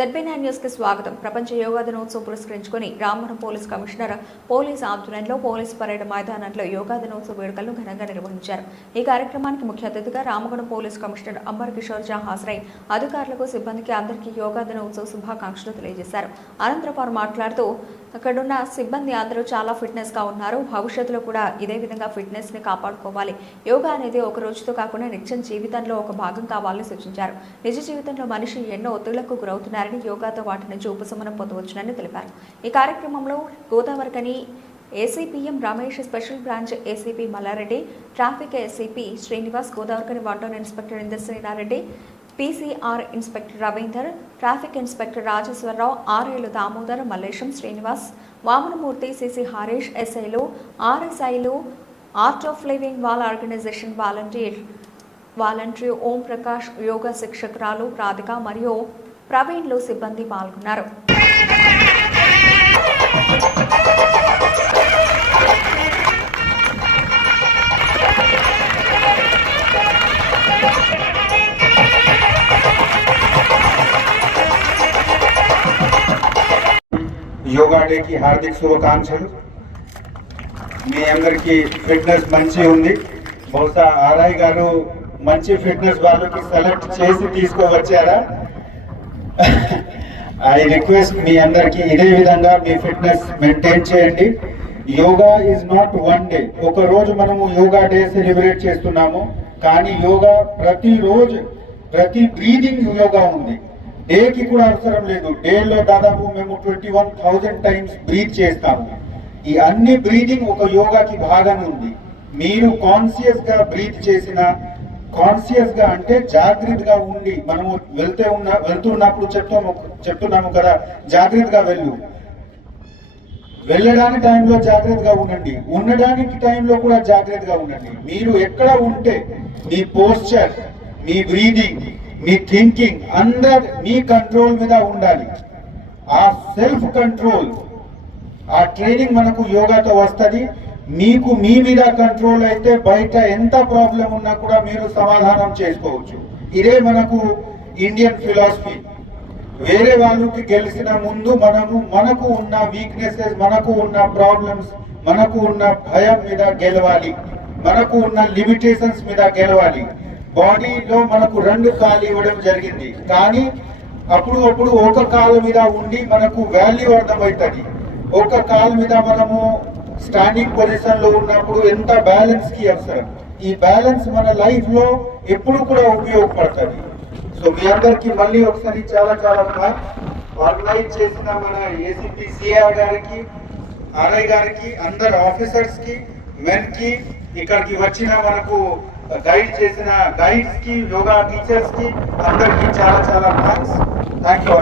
ZB nine న్యూస్కి స్వాగతం. ప్రపంచ యోగా దినోత్సవం పురస్కరించుకుని రామవరం పోలీస్ కమిషనర్ పోలీస్ ఆధ్వర్యంలో పోలీస్ పరేడ్ మైదానంలో యోగా దినోత్సవ వేడుకలను ఘనంగా నిర్వహించారు. ఈ కార్యక్రమానికి ముఖ్య అతిథిగా Ramagundam police commissioner amber Kishore Jha హాజరై అధికారులకు సిబ్బందికి అందరికీ యోగా దినోత్సవ శుభాకాంక్షలు తెలియజేశారు. అనంతరం వారు మాట్లాడుతూ అక్కడున్న సిబ్బంది అందరూ చాలా ఫిట్నెస్గా ఉన్నారు. భవిష్యత్తులో కూడా ఇదే విధంగా ఫిట్నెస్ని కాపాడుకోవాలి. యోగా అనేది ఒక రోజుతో కాకుండా నిత్యం జీవితంలో ఒక భాగం కావాలని సూచించారు. నిజ జీవితంలో మనిషి ఎన్నో ఒత్తిళ్ళకు వారిని యోగాతో వాటి నుంచి ఉపశమనం పొందవచ్చునని తెలిపారు. ఈ కార్యక్రమంలో Godavarikhani ACP M Ramesh special branch ACP Mallareddy traffic ACP Srinivas Godavarikhani one inspector Indrasreenareddy PCR inspector Ravinder traffic inspector Rajeshwararao ఆర్ఏలు Damodar Mallesham Srinivas Vamanamurthy CC Harish ఎస్ఐలు ఆర్ఎస్ఐలు art of living wall organisation volunteer volunteer Om Prakash yoga శిక్షకురాలు Radhika మరియు ప్రవీణ్లు సిబ్బంది పాల్గొన్నారు. యోగా డేకి హార్దిక శుభాకాంక్షలు. మీ అందరికి fitness మంచి ఉంది. బహుశా ఆర్ఐ గారు మంచి ఫిట్నెస్ వాళ్ళకి సెలెక్ట్ చేసి తీసుకువచ్చారా? ఐ రిక్వెస్ట్ మీ అందరికి ఇదే విధంగా మీ ఫిట్నెస్ మెయింటైన్ చేయండి. Yoga is not one day ఒక రోజు మనము యోగా డే సెలబ్రేట్ చేస్తున్నాము. కానీ యోగా ప్రతిరోజు ప్రతి బ్రీదింగ్ యోగా ఉంది. డేకి కూడా అవసరం లేదు. డేలో దాదాపు మేము twenty one thousand times breathe చేస్తాము. ఈ అన్ని బ్రీదింగ్ ఒక యోగాకి భాగం ఉంది. మీరు కాన్సియస్గా బ్రీత్ చేసిన కాన్షియస్గా అంటే జాగ్రత్తగా ఉండి మనము వెళ్తే ఉన్న వెళ్తున్నప్పుడు చెప్తాము చెప్తున్నాము కదా జాగ్రత్తగా వెళ్ళు. వెళ్ళడానికి టైంలో జాగ్రత్తగా ఉండండి. ఉండడానికి టైంలో కూడా జాగ్రత్తగా ఉండండి. మీరు ఎక్కడ ఉంటే మీ పోస్చర్ మీ బ్రీదింగ్ మీ థింకింగ్ అందరు మీ కంట్రోల్ మీద ఉండాలి. ఆ సెల్ఫ్ కంట్రోల్ ఆ ట్రైనింగ్ మనకు యోగాతో వస్తుంది. మీకు మీ మీద కంట్రోల్ అయితే బయట ఎంత ప్రాబ్లం ఉన్నా కూడా మీరు సమాధానం చేసుకోవచ్చు. ఇదే మనకు ఇండియన్ ఫిలాసఫీ వేరే వాళ్ళకి గెలిచిన ముందు మనము మనకు ఉన్న వీక్నెసెస్ మనకు ఉన్న ప్రాబ్లమ్స్ మనకు ఉన్న భయం మీద గెలవాలి. మనకు ఉన్న లిమిటేషన్స్ మీద గెలవాలి. బాడీలో మనకు రెండు కాలు ఇవ్వడం జరిగింది. కానీ అప్పుడు అప్పుడు ఒక కాలు మీద ఉండి మనకు వాల్యూ అర్థమవుతుంది. ఒక కాలు మీద మనము స్టాండింగ్ పొజిషన్లో ఉన్నప్పుడు ఎంత బ్యాలెన్స్కి అవసరం? ఈ బ్యాలెన్స్ మన లైఫ్లో ఎప్పుడు కూడా ఉపయోగపడుతుంది. సో మీ అందరికి మళ్ళీ ఒకసారి చాలా చాలా ఆర్గనైజ్ చేసిన మన ఏసీపీ సిఆర్ గారికి ఆర్ఐ గారికి అందరు ఆఫీసర్స్కి మెన్కి ఇక్కడికి వచ్చిన మనకు గైడ్ చేసిన గైడ్స్కి యోగా టీచర్స్కి అందరికి చాలా చాలా థ్యాంక్స్ థ్యాంక్ యూ